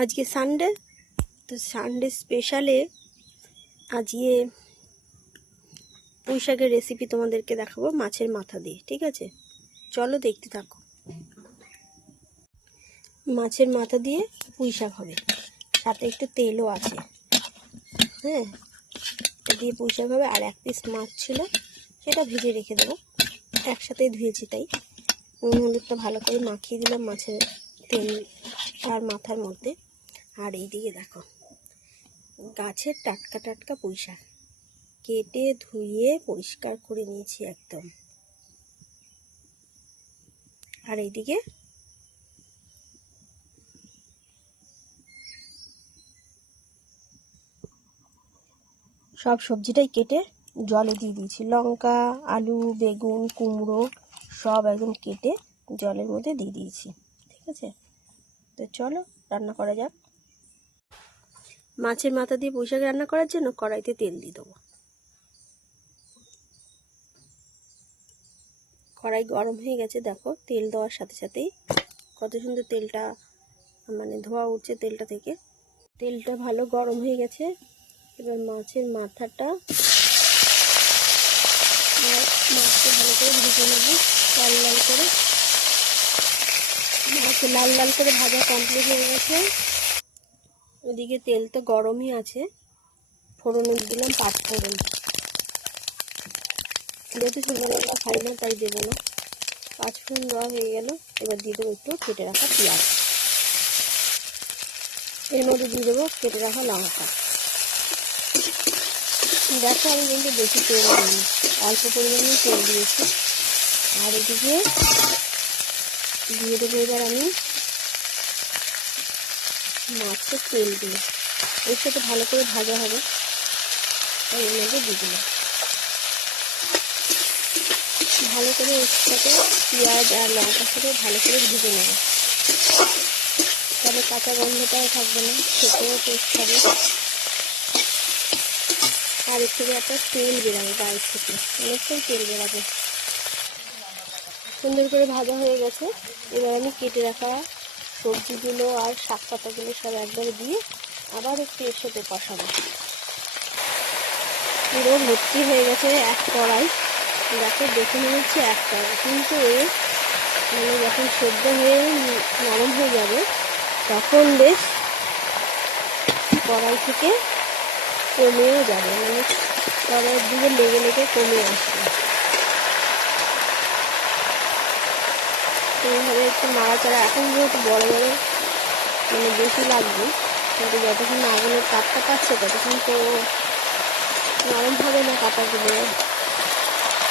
আজকে সানডে, তো সানডে স্পেশালে আজকে পুঁই শাকের রেসিপি তোমাদেরকে দেখাবো মাছের মাথা দিয়ে। ঠিক আছে, চলো দেখতে থাকো। মাছের মাথা দিয়ে পুঁই শাক হবে, সাথে একটু তেলও আছে। হ্যাঁ, এটা দিয়ে পুঁই শাক হবে। আর এক পিস মাছ ছিল, সেটা ভেজে রেখে দেবো, একসাথেই ধুয়েছি তাই। নুন হলুদটা ভালো করে মাখিয়ে দিলাম মাছের তেল আর মাথার মধ্যে। আর এইদিকে দেখো, গাছের টাটকা টাটকা পুঁই শাক কেটে ধুয়ে পরিষ্কার করে নিয়েছি একদম। আর এইদিকে সব সবজিটাই কেটে জলে দিয়ে দিয়েছি। লঙ্কা, আলু, বেগুন, কুমড়ো সব একদম কেটে জলের মধ্যে দিয়ে দিয়েছি। ঠিক আছে, তো চলো রান্না করা যাক। মাছের মাথা দিয়ে পুঁই শাক রান্না করার জন্য কড়াইতে তেল দিয়ে দেবো। কড়াই গরম হয়ে গেছে, দেখো তেল দেওয়ার সাথে সাথেই কত সুন্দর তেলটা ধোয়া উঠছে তেলটা থেকে। তেলটা ভালো গরম হয়ে গেছে। এবার মাছের মাথাটা আর মাছটা ভালো করে ভেজে নেব লাল লাল করে। মাছ লাল লাল করে ভাজা কমপ্লিট হয়ে গেছে। ওদিকে তেল তো গরমই আছে, ফোড়নে দিলাম পাঁচ ফোড়ন। যেহেতু শুকনো লঙ্কা খাই না তাই দেবো না। পাঁচ ফোড়ন দেওয়া হয়ে গেল। এবার দিয়ে দেবো একটু কেটে রাখা পেঁয়াজ, এর মধ্যে দিয়ে দেবো কেটে রাখা লঙ্কা। দেখো আমি কিন্তু বেশি তেল দিইনি, অল্প পরিমাণে তেল দিয়েছি। আর এদিকে দিয়ে দেবো এবার আমি মাছের তেল দিয়ে, এর সাথে ভালো করে ভাজা হবে। আর এর মধ্যে দিয়ে দিলাম ভালো করে, এর সাথে পেঁয়াজ আর লঙ্কার সাথে ভালো করে ভেজে নেব। তবে কাঁচা গন্ধটাও থাকবে না, খেতেও টেস্ট হবে। আর এর থেকে একটা তেল বেরাবে গায়ের থেকে, অনেকটাই তেল বেরাবে। সুন্দর করে ভাজা হয়ে গেছে। এবার আমি কেটে রাখা সবজিগুলো আর শাক পাতাগুলো সব একবারে দিয়ে আবার একটু এর সাথে কষাবো। পুরো ভর্তি হয়ে গেছে এক কড়াই। দেখো দেখে মনে হচ্ছে এক কড়াই, কিন্তু যখন সেদ্ধ হয়ে নরম হয়ে যাবে তখন বেশ কড়াই থেকে কমেও যাবে, কড়াইয়ের দিকে লেগে লেগে কমে আসবে। এইভাবে একটু নাড়াচাড়া, এখন যেহেতু বড় বড় বেশি লাগবে, কিন্তু যতক্ষণ আগুনের তাপটা পাচ্ছে ততক্ষণ তো নরম হবে না কাঁটাগুলো।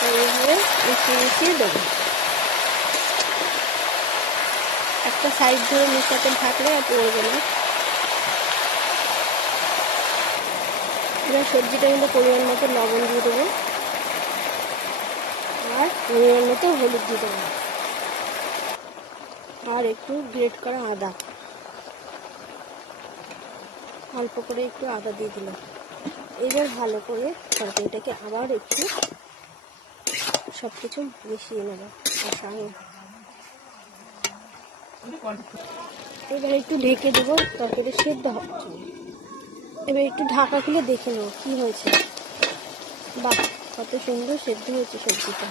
এইভাবে মিশিয়ে মিশিয়ে দেবো। একটা সাইড ধরে মিশাতে থাকলে আর পড়বে না। এবার সবজিটার মধ্যে পরিমাণ মতো লবণ দিয়ে দেবো আর পরিমাণ মতো হলুদ দিয়ে দেবো আর একটু গ্রেট করা আদা, অল্প করে একটু আদা দিয়ে দিলাম। এবার ভালো করে তরকারিটাকে আবার একটু সব কিছু মিশিয়ে নেব। এবার একটু ঢেকে দেবো, তরকারি সেদ্ধ হওয়ার জন্য। এবার একটু ঢাকা খুলে দেখে নেব কী হয়েছে। বাহ, কত সুন্দর সেদ্ধ হয়েছে সবজিটা।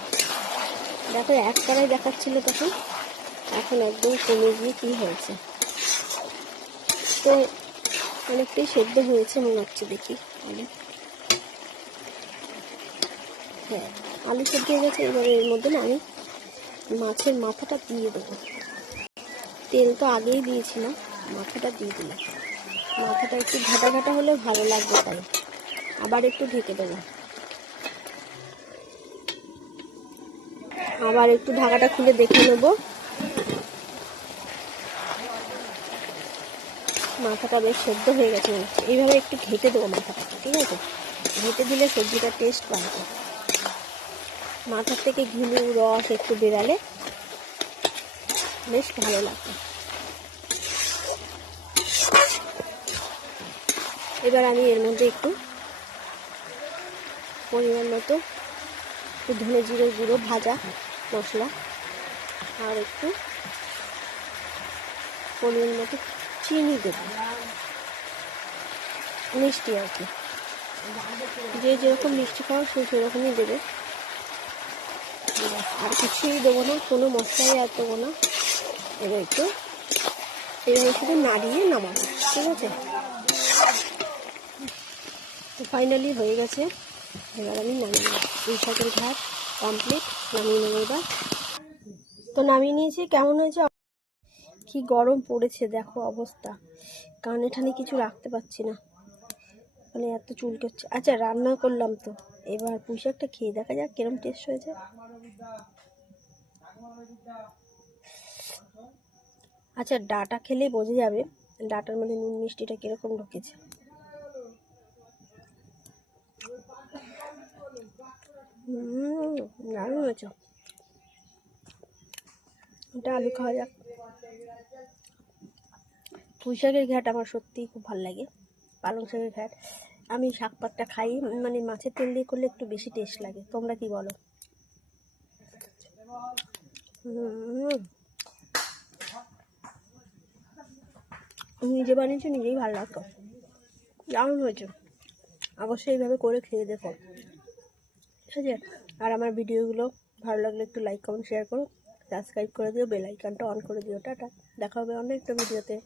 দেখো এক কড়াই দেখাচ্ছিল তখন, এখন একদম কমে গিয়ে কী হয়েছে। তো অনেকটাই সেদ্ধ হয়েছে মনে হচ্ছে, দেখি আলু। হ্যাঁ, আলু সেদ্ধ হয়ে গেছে। এবারে এর মধ্যে আমি মাছের মাথাটা দিয়ে দেবো। তেল তো আগেই দিয়েছিলাম, মাথাটা দিয়ে দিলাম। মাথাটা একটু ঘাটা ঘাটা হলে ভালো লাগবে, তাই আবার একটু ঢেকে দেবো। আবার একটু ঢাকাটা খুলে দেখে নেব। মাথাটা বেশ সেদ্ধ হয়ে গেছে মনে হচ্ছে। এইভাবে একটু ঘেটে দেবো মাথাটাকে, ঠিক আছে? ঘেটে দিলে সবজিটা টেস্ট বাড়বে। মাথার থেকে ঘিলু রস একটু বেরালে বেশ ভালো লাগবে। এবার আমি এর মধ্যে একটু পরিমাণ মতো ধনে জিরের গুঁড়ো, ভাজা মশলা, আর একটু পরিমাণ মতো চিনি দেবো, মিষ্টি আর কি, যে যেরকম মিষ্টি খাও সে সেরকমই দেবে। আর কিছুই দেবো না, কোনো মশলাই আর দেবো না। এবার একটু এভাবে শুধু নাড়িয়ে নামাবো, ঠিক আছে? তো ফাইনালি হয়ে গেছে, এবার আমি নামিয়ে নেব। পুঁই শাকের ঘাট কমপ্লিট, নামিয়ে নেবো এবার। তো নামিয়ে নিয়েছি। কেমন হয়েছে? কি গরম পড়েছে দেখো অবস্থা, কানে ঠানে কিছু রাখতে পারছি না, মানে এত চুলকাচ্ছে। আচ্ছা রান্না করলাম তো, এবার পুঁই শাকটা খেয়ে দেখা যাক কিরম টেস্ট হয়েছে। আচ্ছা ডাটা খেলেই বোঝা যাবে ডাটার মধ্যে নুন মিষ্টিটা কিরকম ঢুকেছে। দারুণ হয়েছে। এটা আলু খাওয়া যাক। পুঁই শাকের ঘ্যাট আমার সত্যিই খুব ভালো লাগে, পালং শাকের ঘ্যাট। আমি শাক পাতটা খাই, মানে মাছের তেল দিয়ে করলে একটু বেশি টেস্ট লাগে। তোমরা কি বলো? নিজে বানিয়েছি, নিজেই ভালো লাগতো, দারুণ হয়েছে। অবশ্যই এইভাবে করে খেয়ে দেখো, ঠিক আছে? আর আমার ভিডিওগুলো ভালো লাগলে একটু লাইক কমেন্ট শেয়ার করো, সাবস্ক্রাইব করে দিও, বেল আইকনটা অন করে দিও। টাটা, দেখা হবে অন্য একটা ভিডিওতে।